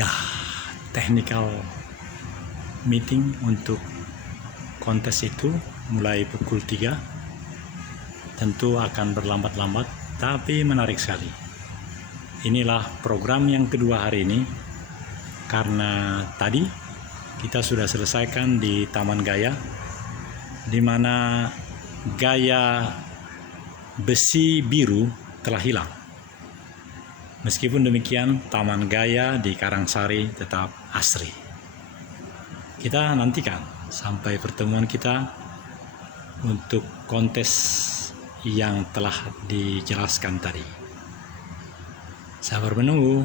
Ya, technical meeting untuk kontes itu mulai pukul 3. Tentu akan berlambat-lambat, tapi menarik sekali. Inilah program yang kedua hari ini, karena tadi kita sudah selesaikan di Taman Gaya, di mana gaya besi biru telah hilang. Meskipun demikian, Taman Gaya di Karangsari tetap asri. Kita nantikan sampai pertemuan kita untuk kontes yang telah dijelaskan tadi. Sabar menunggu.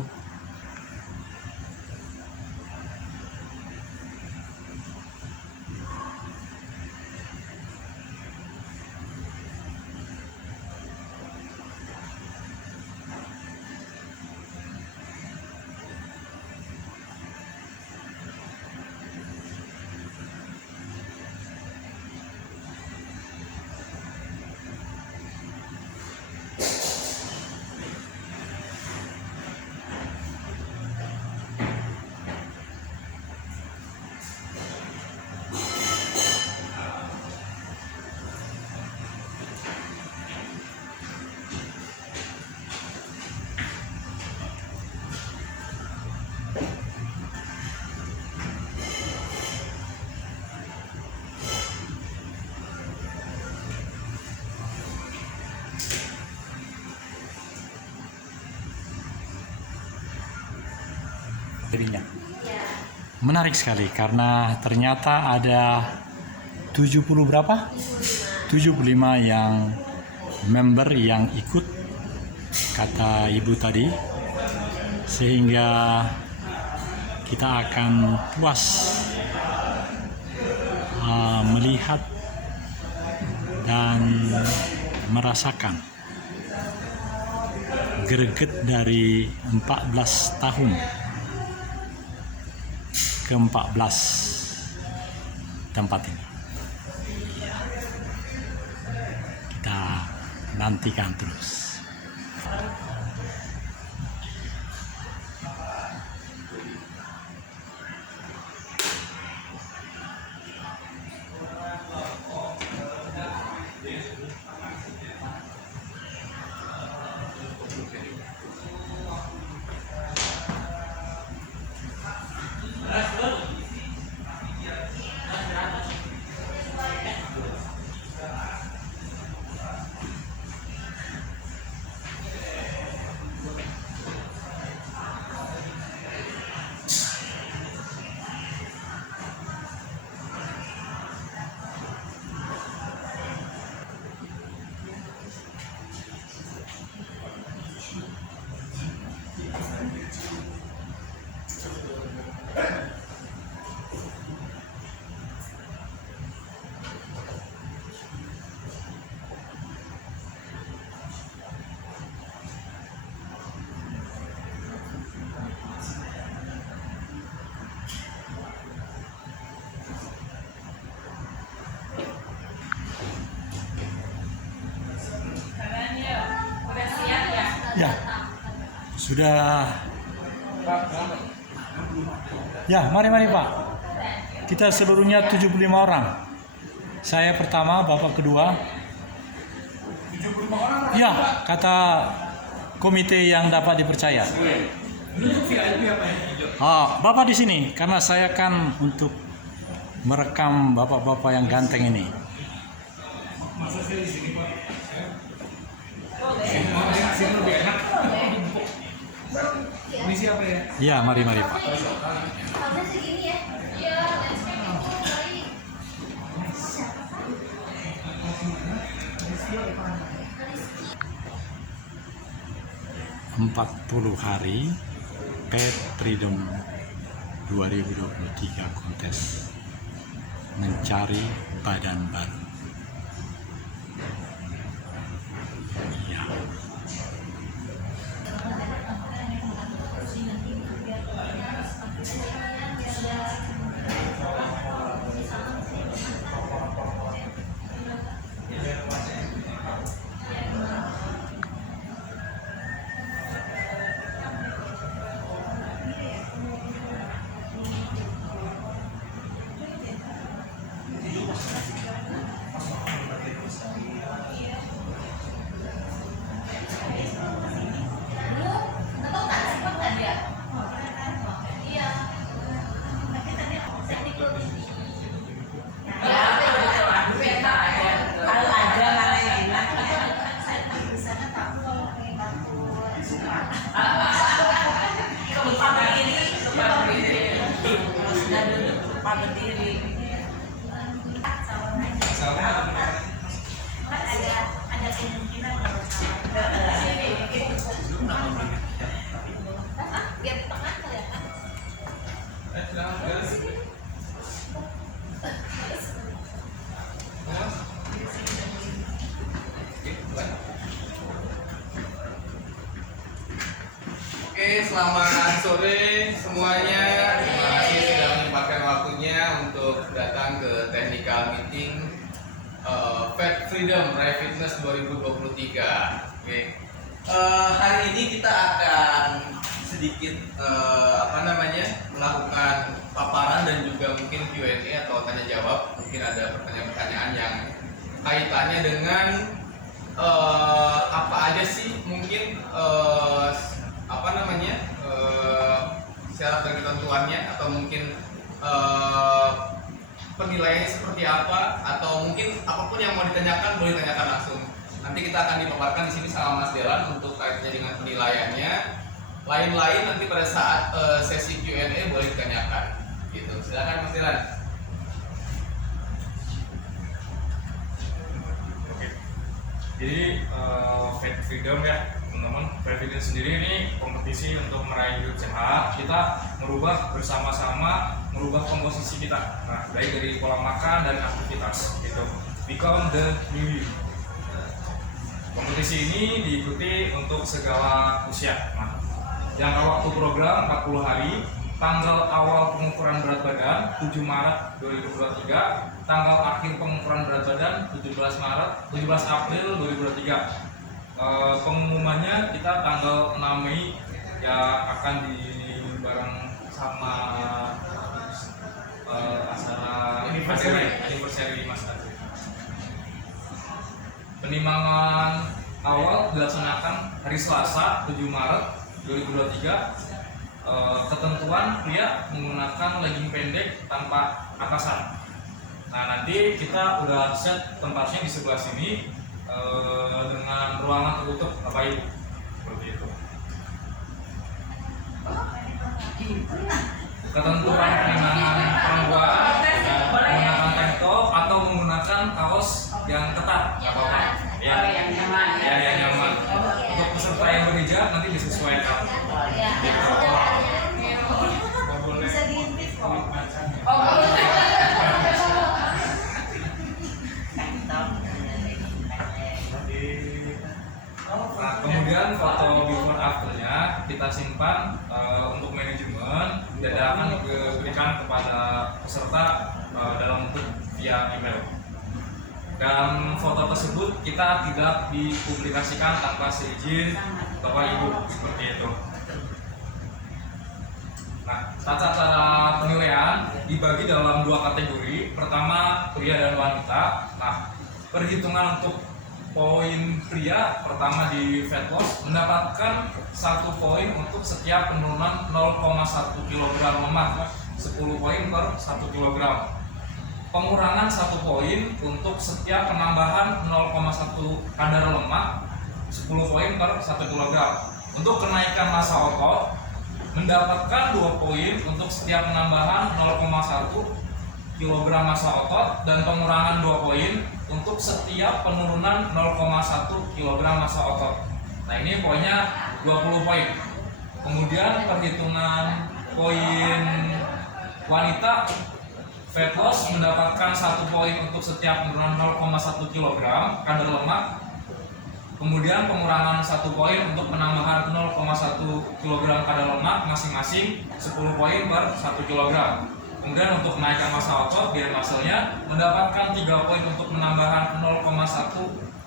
Menarik sekali karena ternyata ada 70 berapa? 75 yang member yang ikut, kata ibu tadi, sehingga kita akan puas melihat dan merasakan greget dari 14 tahun ke-14 tempat ini. Kita nantikan terus. Ya, sudah. Ya, mari Pak. Kita seluruhnya 75 orang. Saya pertama, Bapak kedua. 75 orang? Ya, kata komite yang dapat dipercaya. Bapak di sini, karena saya kan untuk merekam bapak-bapak yang ganteng ini. Masa saya di sini, Pak? Misi apa ya? Iya, mari Pak. Segini ya. Iya, 40 hari Pet Freedom 2023 kontes mencari badan baru. Ya. berdiri. Ada kemungkinan biar tengah kelihatan. Oke, selamat sore semuanya. Terima kasih sudah menyempatkan waktunya untuk datang ke technical meeting Fat Freedom Raih Fitness 2023. Oke. Hari ini kita akan sedikit melakukan paparan dan juga mungkin Q&A atau tanya jawab. Mungkin ada pertanyaan-pertanyaan yang kaitannya dengan apa aja sih mungkin syarat dan ketentuannya, atau mungkin penilaiannya seperti apa, atau mungkin apapun yang mau ditanyakan boleh ditanyakan langsung. Nanti kita akan dipaparkan di sini sama Mas Delan untuk kaitannya dengan penilaiannya. Lain-lain nanti pada saat sesi Q&A boleh ditanyakan. Gitu. Silakan Mas Delan. Oke. Jadi Fat Freedom ya teman-teman. Fat Freedom sendiri ini kompetisi untuk meraih hidup sehat. Kita merubah bersama-sama, merubah komposisi kita. Nah, baik dari pola makan dan aktivitas gitu. Become the new you. Kompetisi ini diikuti untuk segala usia. Nah, jangka waktu program 40 hari. Tanggal awal pengukuran berat badan 7 Maret 2023, tanggal akhir pengukuran berat badan 17 April 2023. Pengumumannya kita tanggal 6 Mei yang akan bareng sama acara anniversary Mas Adri. Penimbangan awal dilaksanakan hari Selasa 7 Maret 2023. Ketentuan pria menggunakan legging pendek tanpa atasan. Nah, nanti kita udah set tempatnya di sebelah sini dengan ruangan tertutup Bapak Ibu, seperti itu. Ketentuan penimbangan perempuan menggunakan tank top atau menggunakan kaos yang ketat, apa-apa. Ya, yang nyaman. Untuk peserta yang berhijab nanti disesuaikan. Gitu. Nah, kemudian foto before afternya kita simpan untuk manajemen dan akan diberikan kepada peserta dalam bentuk via email. Dan foto tersebut kita tidak dipublikasikan tanpa seizin Bapak Ibu, seperti itu. Nah, tata cara penilaian dibagi dalam 2 kategori. Pertama, pria dan wanita. Nah, perhitungan untuk poin pria pertama di fat loss mendapatkan 1 poin untuk setiap penurunan 0,1 kg lemak, 10 poin per 1 kg. Pengurangan 1 poin untuk setiap penambahan 0,1 kadar lemak, 10 poin per 1 kg. Untuk kenaikan massa otot mendapatkan 2 poin untuk setiap penambahan 0,1 kg massa otot, dan pengurangan 2 poin untuk setiap penurunan 0,1 kg massa otot. Nah, ini poinnya 20 poin. Kemudian perhitungan poin wanita fat loss mendapatkan 1 poin untuk setiap penurunan 0,1 kg kadar lemak. Kemudian pengurangan 1 poin untuk penambahan 0,1 kg kadar lemak masing-masing, 10 poin per 1 kg. Kemudian untuk menaikkan massa otot biar muscle-nya mendapatkan 3 poin untuk penambahan 0,1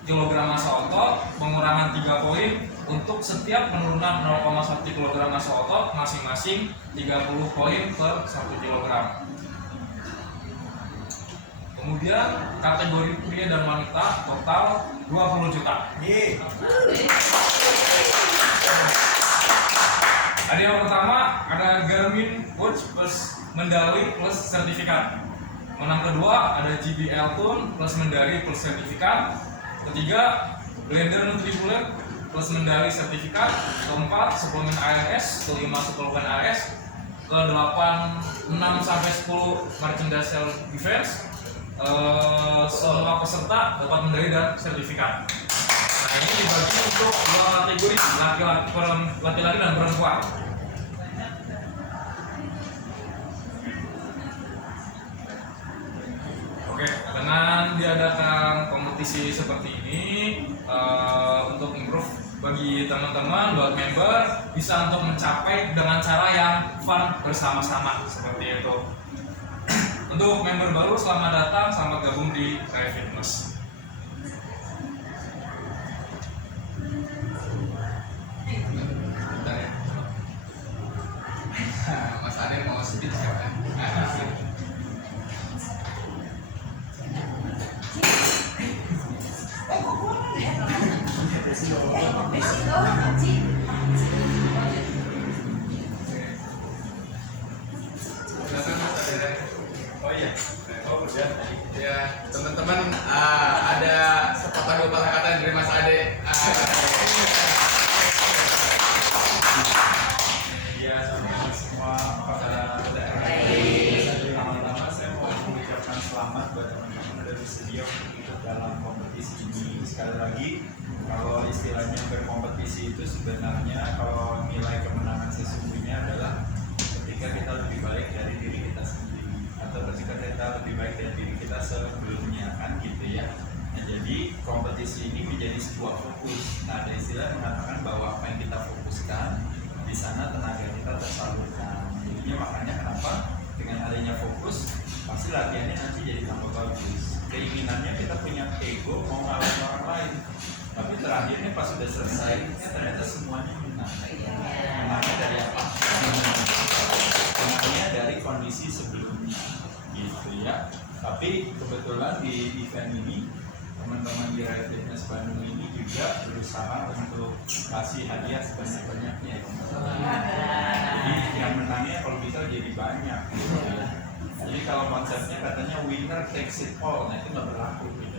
kg massa otot, pengurangan 3 poin untuk setiap penurunan 0,1 kg massa otot masing-masing 30 poin per 1 kg. Kemudian kategori pria dan wanita total 20 juta. Ada yang pertama, ada Garmin Watch plus medali plus sertifikat. Menang kedua ada JBL Tune plus medali plus sertifikat. Ketiga, Blender Nutribullet plus medali sertifikat. Keempat, suplemen ARS. Kelima, suplemen ARS. ke 6 sampai 10 merchandise self defense. Semua peserta dapat medali dan sertifikat. Nah, ini dibagi untuk dua kategori, laki-laki dan perempuan. Oke, dengan diadakan kompetisi seperti ini untuk improve bagi teman-teman buat member bisa untuk mencapai dengan cara yang fun bersama-sama seperti itu. Untuk member baru, selamat datang, selamat gabung di Kai Fitness. Bentar ya. Mas Ade mau speech kan? Oh iya, Ya, teman-teman, ada sepatah dua patah kata dari Mas Ade. Iya, teman-teman semua pada pertama-tama saya mau mengucapkan selamat buat teman-teman udah bersedia untuk ikut dalam kompetisi ini. Sekali lagi, kalau istilahnya berkompetisi itu sebenarnya kalau nilai kemenangan sesungguhnya adalah ketika kita lebih baik dari diri kita sendiri atau ketika kita lebih baik dari diri kita sebelumnya kan gitu ya. Nah, jadi kompetisi ini menjadi sebuah fokus. Nah, ada istilah mengatakan bahwa apa yang kita fokuskan di sana tenaga kita tersalurkan. Jadinya makanya kenapa dengan adanya fokus pasti latihannya nanti jadi tambah bagus. Keinginannya kita punya ego mau ngalahin orang lain, tapi terakhirnya pas sudah selesai ternyata semuanya menang. Menangnya dari apa? Menangnya dari kondisi sebelumnya gitu ya. Tapi kebetulan di event ini teman-teman di Rai Fitness Bandung ini juga berusaha untuk kasih hadiah sebanyak-banyaknya. Jadi yang menangnya kalau bisa jadi banyak gitu ya. Jadi kalau konsepnya katanya winner takes it all, nah itu nggak berlaku gitu.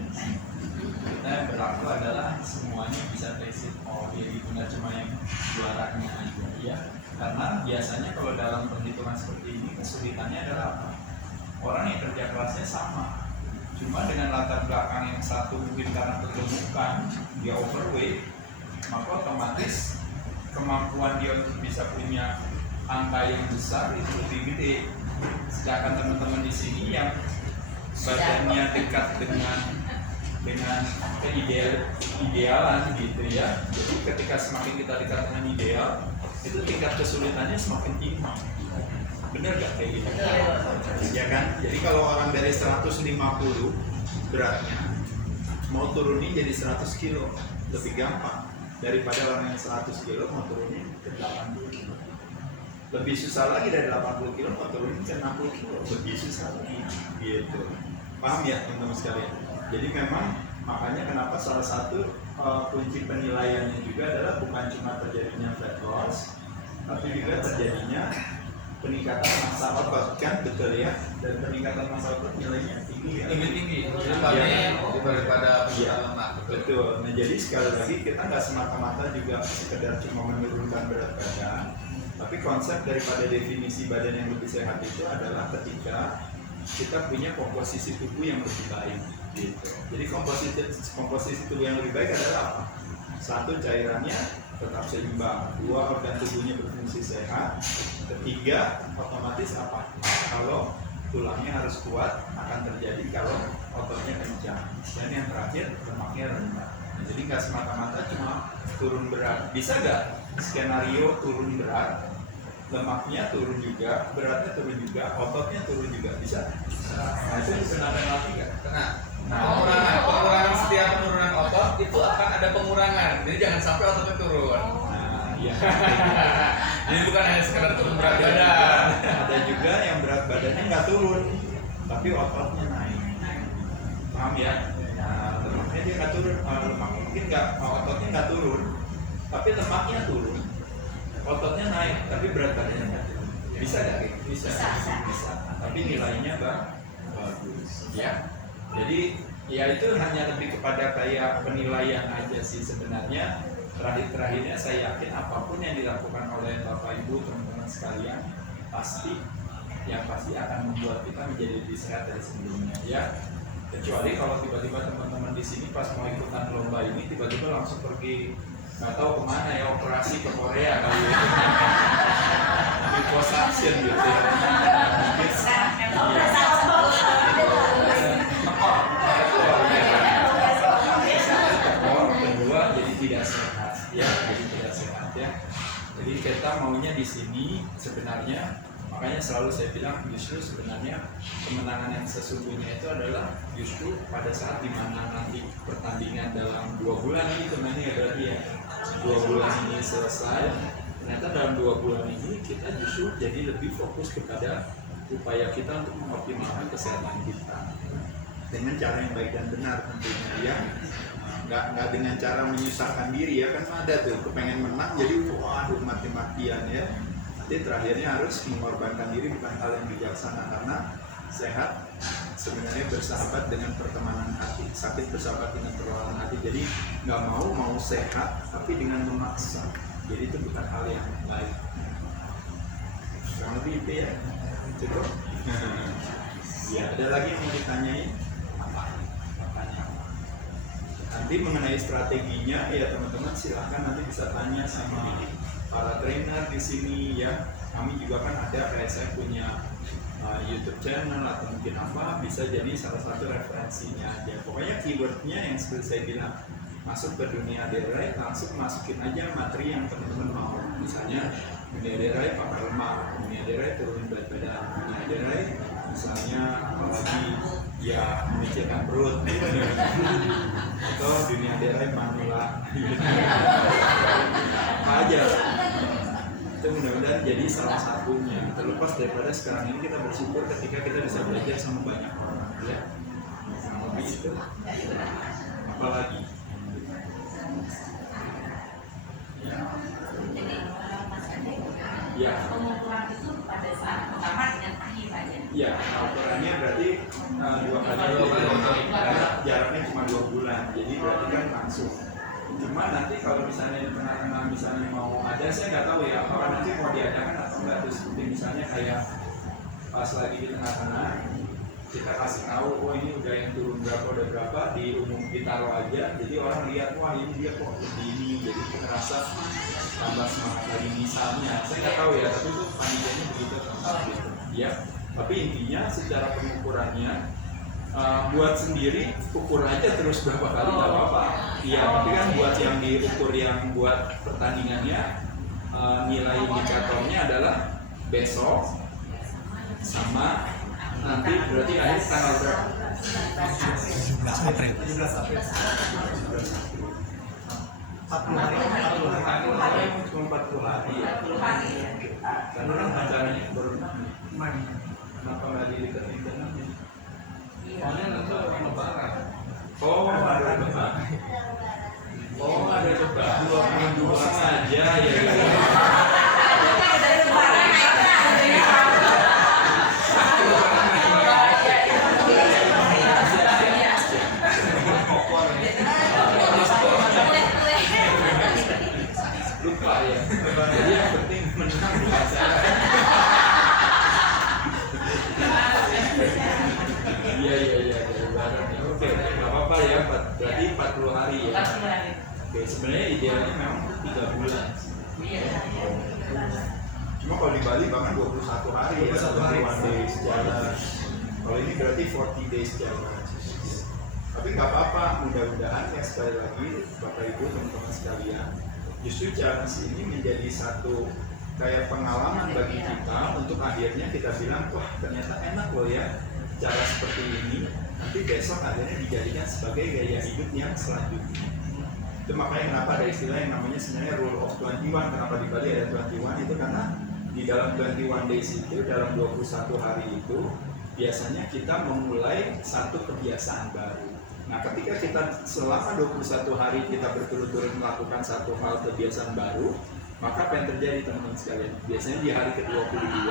Kita yang berlaku adalah semuanya bisa takes it all, ya gitu, nggak cuma yang juaranya aja ya. Karena biasanya kalau dalam perhitungan seperti ini kesulitannya adalah apa? Orang yang kerja kerasnya sama, cuma dengan latar belakang yang satu mungkin karena kegemukan, dia overweight, maka otomatis kemampuan dia untuk bisa punya angka yang besar itu lebih gede. Sedangkan teman-teman di sini yang badannya dekat dengan idealan gitu ya. Jadi ketika semakin kita dekat dengan ideal, itu tingkat kesulitannya semakin tinggi. Bener gak kayak gitu? Ya kan? Jadi kalau orang dari 150 beratnya mau turunin jadi 100 kilo lebih gampang daripada orang yang 100 kilo mau turunin ke 80 kilo. Lebih susah lagi dari 80 kilo mau turunin ke 60 kilo, lebih susah lagi gitu. Paham ya teman-teman sekalian? Jadi memang makanya kenapa salah satu kunci penilaiannya juga adalah bukan cuma terjadinya fat loss, tapi juga terjadinya peningkatan massa otot, kan betul ya? Dan peningkatan massa otot nilainya tinggi ya? Lebih tinggi, daripada penjualan lemak. Betul. Nah jadi sekali lagi kita nggak semata-mata juga sekedar cuma menurunkan berat badan, tapi konsep daripada definisi badan yang lebih sehat itu adalah ketika kita punya komposisi tubuh yang lebih baik gitu. Jadi komposisi tubuh yang lebih baik adalah apa? Satu, cairannya tetap seimbang, dua, organ tubuhnya berfungsi sehat, ketiga, otomatis apa? Kalau tulangnya harus kuat akan terjadi kalau ototnya kencang, dan yang terakhir lemaknya rendah. Nah, jadi nggak semata-mata cuma turun berat. Bisa nggak skenario turun berat, lemaknya turun juga, beratnya turun juga, ototnya turun juga? Bisa? Nah itu dibenarkan lagi nggak? Nah, pengurangan setiap penurunan otot itu akan ada pengurangan, jadi jangan sampai ototnya turun. Nah, iya. Jadi bukan hanya sekedar turun berat badan. Ada juga yang berat badannya nggak turun, tapi ototnya naik. Paham ya? Nah, lemaknya dia nggak turun, lemaknya mungkin nggak, ototnya nggak turun, tapi lemaknya turun, ototnya naik, tapi berat badannya nggak turun. Bisa nggak? Bisa. Tapi nilainya bagus. Ya. Jadi ya itu hanya lebih kepada kayak penilaian aja sih sebenarnya. Terakhirnya saya yakin apapun yang dilakukan oleh Bapak Ibu teman-teman sekalian yang pasti akan membuat kita menjadi lebih sehat dari sebelumnya ya. Kecuali kalau tiba-tiba teman-teman di sini pas mau ikutan lomba ini tiba-tiba langsung pergi nggak tahu kemana ya, operasi ke Korea kali ya. Liposuction gitu ya. Kedua jadi tidak sehat ya, jadi tidak sehat ya. Jadi kita maunya di sini sebenarnya, makanya selalu saya bilang justru sebenarnya kemenangan yang sesungguhnya itu adalah justru pada saat dimana nanti pertandingan dalam 2 bulan itu nanti ya, berarti ya 2 bulan ini selesai, ternyata dalam 2 bulan ini kita justru jadi lebih fokus kepada upaya kita untuk mengoptimalkan kesehatan kita dengan cara yang baik dan benar tentunya ya. Nggak dengan cara menyusahkan diri ya, kan ada tuh kepengen menang jadi waduh mati-matian ya. Jadi terakhirnya harus mengorbankan diri, bukan hal yang bijaksana, karena sehat sebenarnya bersahabat dengan pertemanan hati, sakit bersahabat dengan perlawanan hati. Jadi nggak mau sehat tapi dengan memaksa, jadi itu bukan hal yang baik. Kurang lebih itu ya, cukup. Ya, ada lagi yang mau ditanyain? Nanti mengenai strateginya ya teman-teman silahkan nanti bisa tanya sama para trainer di sini ya. Kami juga kan ada, kayak saya punya YouTube channel atau mungkin apa, bisa jadi salah satu referensinya aja. Pokoknya keywordnya yang seperti saya bilang, masuk ke dunia DRI langsung masukin aja materi yang teman-teman mau. Misalnya dunia DRI pakar lemak, dunia DRI turunin berat badan, dunia DRI misalnya apalagi ya memikirkan perut atau dunia DRI manula apa aja. Itu mudah-mudahan jadi salah satunya, terlepas daripada sekarang ini kita bersyukur ketika kita bisa belajar sama banyak orang ya. Lebih itu apalagi ya. Pengukuran itu pada saat pertama dengan pagi saja. Ya, ukurannya berarti 2 kali, karena jaraknya cuma 2 bulan, jadi berarti kan langsung. Cuma nanti kalau misalnya di tengah-tengah misalnya mau ada, saya nggak tahu ya apakah nanti mau diadakan atau enggak. Terus seperti misalnya kayak pas lagi di tengah-tengah kita kasih tahu, oh ini udah yang turun berapa udah berapa, di umum ditaruh aja, jadi orang lihat wah ini dia kok begini, jadi ngerasa tambah semangat lagi misalnya. Saya nggak tahu ya, tapi itu panitianya begitu gitu ya. Tapi intinya secara pengukurannya buat sendiri ukur aja terus berapa kali nggak apa-apa. Iya, tapi kan buat yang diukur yang buat pertandingannya nilai indikatornya adalah besok sama nanti, berarti akhir tanggal berapa? 17 April. 40 hari, cuma 40 hari ya. Karena kan acaranya baru kenapa nggak dideketin dengan ini? Soalnya nanti orang lebaran. Oh, ada lebaran. Oh, ada lebaran. 2 aja ya. Lupa ya. Jadi yang penting menang di acara. Iya, lebaran ya. Oke, nggak apa-apa ya, berarti 40 hari ya. Oke, sebenarnya idealnya memang 3 bulan. Cuma kalau di Bali bahkan 21 hari ya, 21 days jalan. Kalau ini berarti 40 days jalan. Tapi nggak apa-apa, mudah-mudahan ya sekali lagi Bapak Ibu teman-teman sekalian, justru challenge ini menjadi satu kayak pengalaman bagi kita untuk akhirnya kita bilang, wah ternyata enak loh ya cara seperti ini, nanti besok akhirnya dijadikan sebagai gaya hidup yang selanjutnya. Itu makanya kenapa ada istilah yang namanya sebenarnya rule of 21. Kenapa di Bali ada 21? Itu karena di dalam 21 days itu, dalam 21 hari itu biasanya kita memulai satu kebiasaan baru. Nah, ketika kita selama 21 hari kita berturut-turut melakukan satu hal kebiasaan baru, maka apa yang terjadi teman-teman sekalian? Biasanya di hari ke-22,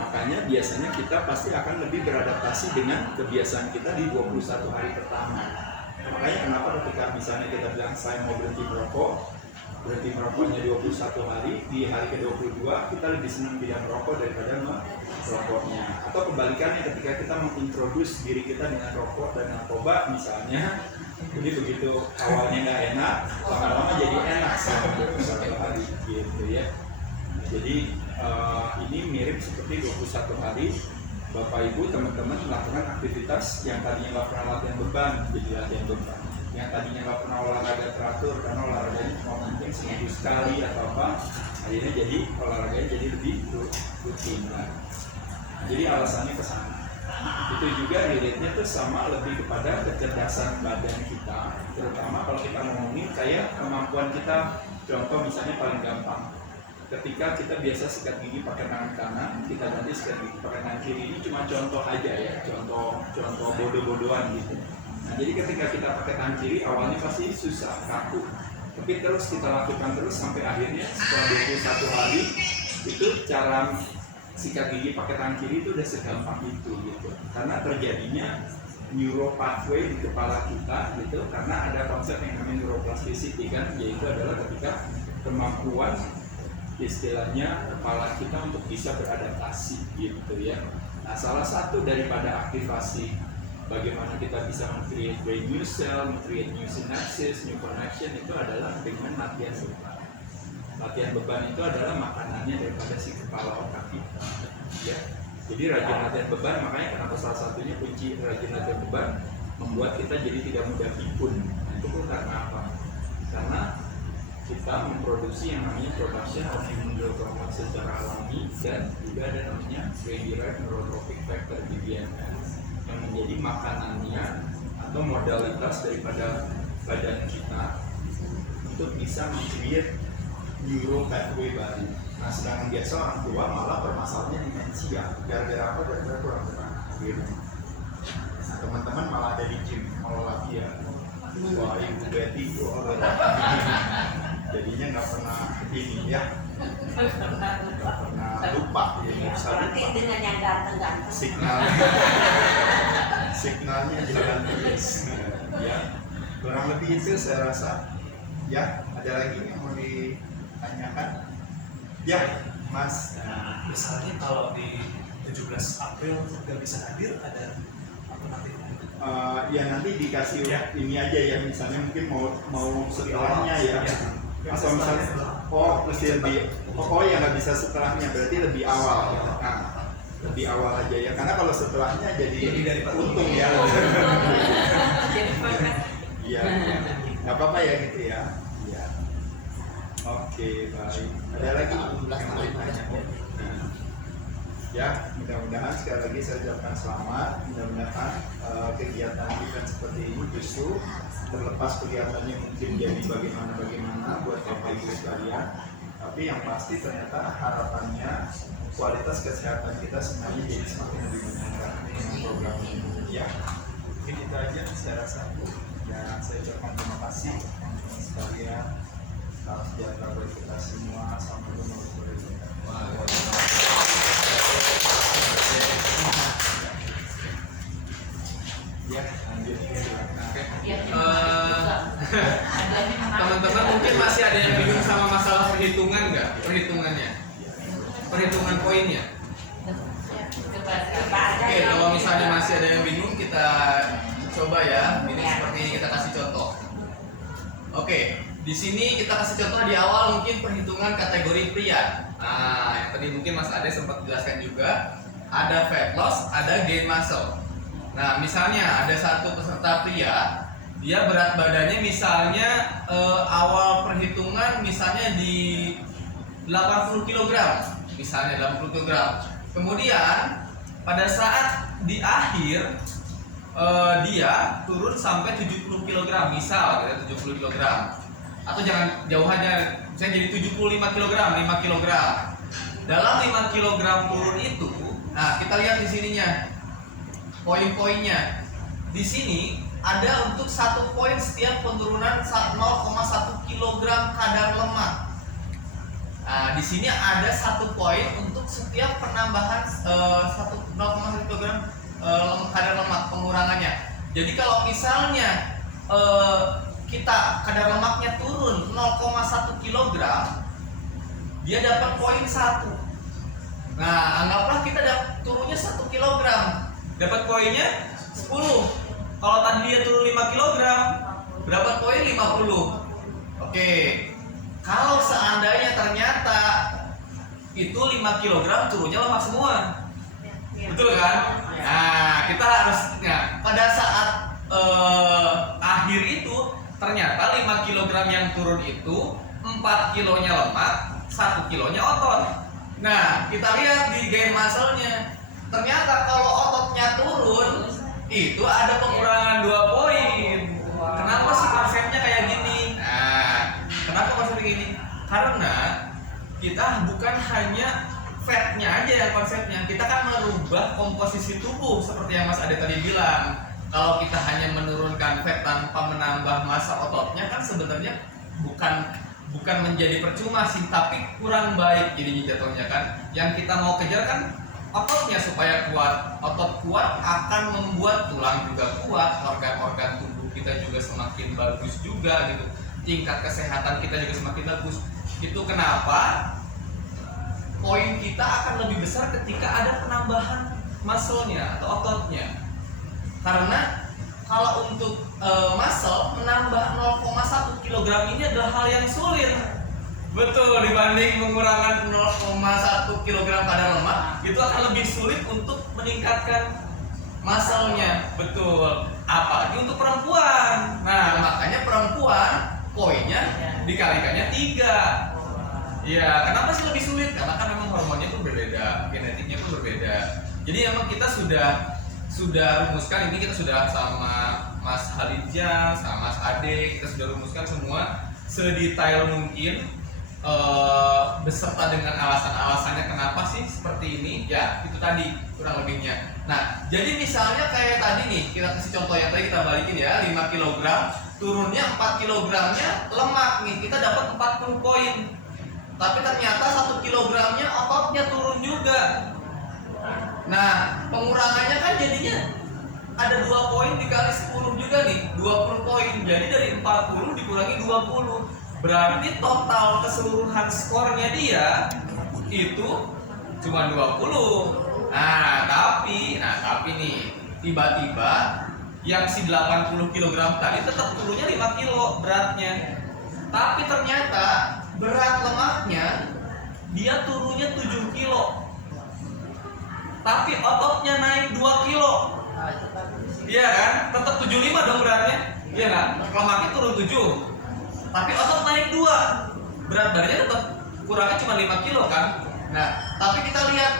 makanya biasanya kita pasti akan lebih beradaptasi dengan kebiasaan kita di 21 hari pertama. Makanya kenapa ketika misalnya kita bilang saya mau berhenti merokok, berhenti merokoknya 21 hari, di hari ke-22 kita lebih senang tidak merokok daripada merokoknya. Atau kebalikannya, ketika kita mengintroduce diri kita dengan rokok dan narkoba misalnya, jadi begitu awalnya nggak enak, lama-lama jadi enak selama 21 hari gitu ya. Jadi ini mirip seperti 21 hari Bapak Ibu teman-teman melakukan aktivitas yang tadinya nggak pernah latihan beban jadi latihan beban, yang tadinya nggak pernah olahraga teratur karena olahraganya cuma mungkin seminggu sekali atau apa, akhirnya jadi olahraganya jadi lebih rutin. Nah, jadi alasannya ke sana. Itu juga relate-nya tuh sama lebih kepada kecerdasan badan kita, terutama kalau kita ngomongin kayak kemampuan kita. Contoh misalnya paling gampang, ketika kita biasa sikat gigi pakai tangan kanan, kita ganti sikat gigi pakai tangan kiri. Ini cuma contoh aja ya, contoh bodoh-bodohan gitu. Nah, jadi ketika kita pakai tangan kiri awalnya pasti susah, kaku, tapi terus kita lakukan terus sampai akhirnya setelah 21 hari itu cara sikat gigi pakai tangan kiri itu udah segampang itu gitu, karena terjadinya neuro pathway di kepala kita gitu, karena ada konsep yang namanya neuroplasticity kan, yaitu adalah ketika kemampuan istilahnya kepala kita untuk bisa beradaptasi gitu ya. Nah, salah satu daripada aktivasi bagaimana kita bisa men-create brain new cell, men-create new synapses, new connection itu adalah dengan latihan beban. Latihan beban itu adalah makanannya daripada si kepala otak kita ya. Jadi rajin latihan beban, makanya kenapa salah satunya kunci rajin latihan beban membuat kita jadi tidak mudah pikun. Nah, itu pun karena apa? Karena kita memproduksi yang namanya production of human hormone secara alami, dan juga ada namanya brain derived neurotrophic factor BDNF yang menjadi makanannya atau modalitas daripada badan kita untuk bisa men-create neuro pathway baru. Nah, sedangkan biasa orang tua malah permasalahannya demensia. Gara-gara apa? Gara-gara kurang gerak. Nah, teman-teman malah ada di gym, mau latihan. Wah, Ibu Betty, jadinya nggak pernah ini ya, nggak pernah lupa ya, nggak bisa Berarti lupa. dengan yang ganteng-ganteng. Signalnya jalan terus ya, kurang lebih itu saya rasa ya. Ada lagi yang mau ditanyakan ya Mas? Misalnya kalau di 17 April nggak bisa hadir, ada alternatif? Ya nanti dikasih Ya. ini aja ya, misalnya mungkin mau setelahnya ya. Atau misalnya mesti lebih ya nggak bisa setelahnya, berarti lebih awal. Nah, lebih awal aja ya, karena kalau setelahnya jadi dari untung ya. Jadi pangkat. Iya, nggak apa-apa ya gitu ya. Iya. Oke, baik. Ada lagi yang mau ditanya? Nah, ya, mudah-mudahan sekali lagi saya ucapkan selamat. Mudah-mudahan kegiatan event seperti ini justru terlepas kelihatannya mungkin jadi bagaimana buat Bapak Ibu sekalian, tapi yang pasti ternyata harapannya kualitas kesehatan kita semuanya jadi semakin lebih meningkat dengan program ini ya. Mungkin itu aja saya rasa, dan saya ucapkan terima kasih teman-teman sekalian. Salam sejahtera bagi kita semua. Assalamualaikum warahmatullahi wabarakatuh. Ya, lanjut. Teman-teman mungkin masih ada yang bingung sama masalah perhitungan nggak? Perhitungan poinnya. Oke, kalau misalnya masih ada yang bingung, kita coba ya. Ini seperti ini, kita kasih contoh. Oke, di sini kita kasih contoh di awal mungkin perhitungan kategori pria. Nah, yang tadi mungkin Mas Ade sempat jelaskan juga, ada fat loss, ada gain muscle. Nah, misalnya ada satu peserta pria, dia berat badannya misalnya awal perhitungan misalnya di 80 kg, misalnya 80 kg. Kemudian pada saat di akhir dia turun sampai 70 kg, misal gitu, 70 kg. Atau jangan jauh aja, misalnya jadi 75 kg, 5 kg. Dalam 5 kg turun itu, nah kita lihat di sininya poin-poinnya. Di sini ada untuk 1 poin setiap penurunan 0,1 kg kadar lemak. Nah, di sini ada 1 poin untuk setiap penambahan 0,1 kg kadar lemak pengurangannya. Jadi kalau misalnya kadar lemaknya turun 0,1 kg, dia dapat poin 1. Nah, anggaplah kita turunnya 1 kg, dapat poinnya 10. Kalau tadi dia turun 5 kg, berapa poin? 50. Oke. Kalau seandainya ternyata itu 5 kg turunnya lemak semua. Betul kan? Nah, kita harus pada saat akhir itu ternyata 5 kg yang turun itu 4 kilonya lemak, 1 kilonya otot. Nah, kita lihat di gain muscle-nya. Ternyata kalau ototnya turun itu ada pengurangan 2 poin. Kenapa sih konsepnya kayak gini? Nah, kenapa konsepnya gini? Karena kita bukan hanya fatnya aja yang konsepnya, kita kan merubah komposisi tubuh seperti yang Mas Ade tadi bilang. Kalau kita hanya menurunkan fat tanpa menambah massa ototnya kan sebenarnya bukan menjadi percuma sih, tapi kurang baik jadinya jatuhnya kan. Yang kita mau kejar kan ototnya supaya kuat. Otot kuat akan membuat tulang juga kuat, organ-organ tubuh kita juga semakin bagus juga gitu. Tingkat kesehatan kita juga semakin bagus. Itu kenapa poin kita akan lebih besar ketika ada penambahan muscle-nya atau ototnya. Karena kalau untuk muscle menambah 0,1 kg ini adalah hal yang sulit. Betul, dibanding mengurangi 0,1 kg kadar lemak, itu akan lebih sulit untuk meningkatkan muscle-nya. Betul. Apalagi untuk perempuan. Nah, makanya perempuan poinnya dikalikannya 3. Ya, kenapa sih lebih sulit? Karena kan memang hormonnya tuh berbeda, genetiknya pun berbeda. Jadi memang kita sudah rumuskan ini, kita sudah sama Mas Halidja, sama Mas Ade, kita sudah rumuskan semua sedetail mungkin beserta dengan alasan-alasannya kenapa sih seperti ini. Ya, itu tadi kurang lebihnya. Nah, jadi misalnya kayak tadi nih, kita kasih contoh yang tadi kita balikin ya, 5 kg, turunnya 4 kg-nya lemak nih, kita dapat 40 poin. Tapi ternyata 1 kg-nya ototnya turun juga. Nah, pengurangannya kan jadinya ada 2 poin dikali 10 juga nih, 20 poin. Jadi dari 40 dikurangi 20. Berarti total keseluruhan skornya dia itu cuma 20. Nah, tapi nih, tiba-tiba yang si 80 kg tadi tetap turunnya 5 kilo beratnya. Tapi ternyata berat lemaknya dia turunnya 7 kilo. Tapi ototnya naik 2 kilo. Iya kan? Tetap 75 dong beratnya. Iya kan? Lemaknya turun 7. Tapi otot naik 2. Berat badannya tetap kurangnya cuma 5 kilo kan? Nah, tapi kita lihat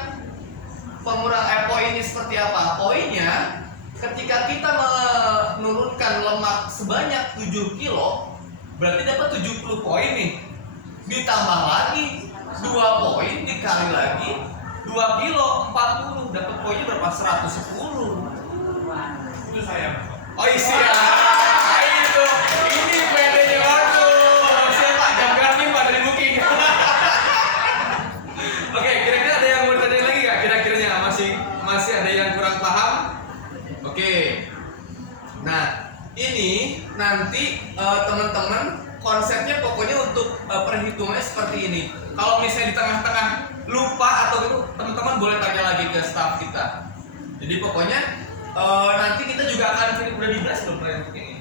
poinnya seperti apa? Poinnya ketika kita menurunkan lemak sebanyak 7 kilo, berarti dapat 70 poin nih. Ditambah lagi 2 poin dikali lagi 2 kilo 40, dapat poinnya berapa? 110. Itu saya, Mas. Oh iya, itu ini PD-nya bagus. Saya Pak Jamgar nih Pak dari booking. Oke, kira-kira ada yang mau ditanya lagi nggak? Kira-kiranya masih ada yang kurang paham? Oke. Nah, ini nanti teman-teman konsepnya pokoknya untuk perhitungannya seperti ini. Kalau misalnya di tengah-tengah lupa atau gitu, teman-teman boleh tanya lagi ke staff kita. Jadi pokoknya nanti kita juga akan udah di blast belum pertanyaan ini?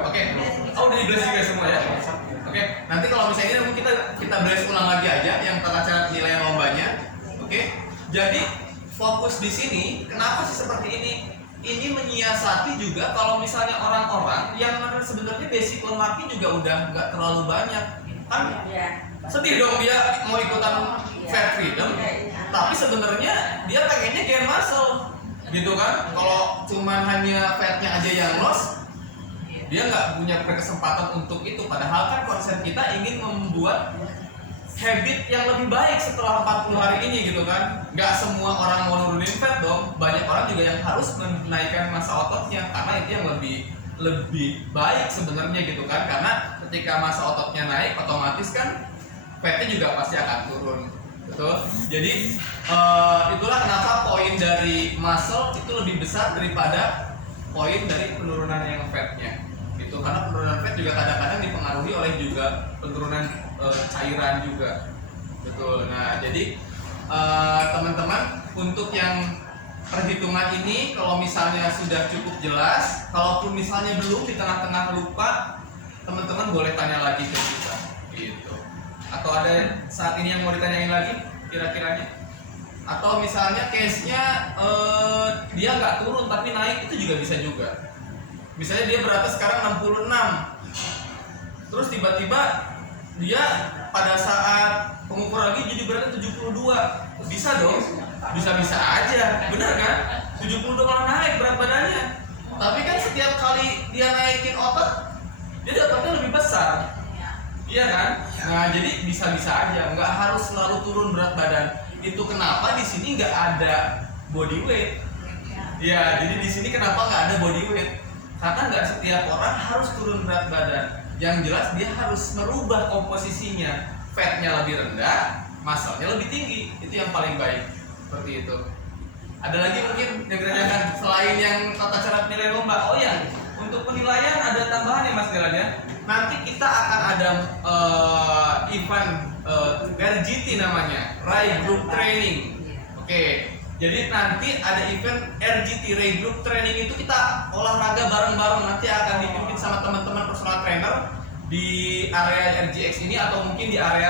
Oke. Oh, udah di blast juga semua ya. Oke. Nanti kalau misalnya ini kita blast ulang lagi aja yang tata cara penilaian lombanya. Oke. Jadi fokus di sini. Kenapa sih seperti ini? Ini menyiasati juga kalau misalnya orang-orang yang sebenarnya basic lemaknya juga udah nggak terlalu banyak, kan sedih dong dia mau ikutan fat freedom, tapi sebenarnya dia pengennya gain muscle, gitu kan? Kalau cuman hanya fatnya aja yang loss, dia nggak punya kesempatan untuk itu. Padahal kan konsep kita ingin membuat habit yang lebih baik setelah 40 hari ini gitu kan. Nggak semua orang mau nurunin fat dong. Banyak orang juga yang harus menaikkan massa ototnya, karena itu yang lebih baik sebenarnya gitu kan. Karena ketika massa ototnya naik, otomatis kan fatnya juga pasti akan turun. Betul. Jadi itulah kenapa poin dari muscle itu lebih besar daripada poin dari penurunan yang fatnya. gitu. Karena penurunan fat juga kadang-kadang dipengaruhi oleh juga penurunan cairan juga, betul. Nah jadi teman-teman untuk yang perhitungan ini kalau misalnya sudah cukup jelas, kalaupun misalnya belum di tengah-tengah lupa, teman-teman boleh tanya lagi ke kita gitu. Atau ada saat ini yang mau ditanyain lagi kira-kiranya? Atau misalnya case-nya dia nggak turun tapi naik, itu juga bisa juga. Misalnya dia beratnya sekarang 66, terus tiba-tiba dia pada saat pengukuran lagi jadi beratnya 72, bisa dong? Bisa-bisa aja, benar kan? 72 malah naik berat badannya. Tapi kan setiap kali dia naikin otot, dia dapatnya lebih besar. Iya kan? Nah, jadi bisa-bisa aja, nggak harus selalu turun berat badan. Itu kenapa di sini nggak ada body weight. Ya, jadi di sini kenapa nggak ada body weight? Karena nggak setiap orang harus turun berat badan. Yang jelas dia harus merubah komposisinya. Fatnya lebih rendah, muscle-nya lebih tinggi. Itu yang paling baik. Seperti itu. Ada lagi mungkin yang ditanyakan selain yang tata cara penilaian lomba? Oh ya, untuk penilaian ada tambahan ya Mas Delan ya. Nanti kita akan ada event RGT namanya, Rai Group Training. Oke, jadi nanti ada event RGT Rai Group Training itu kita olahraga bareng-bareng, nanti akan dipimpin sama teman-teman personal trainer di area RGX ini atau mungkin di area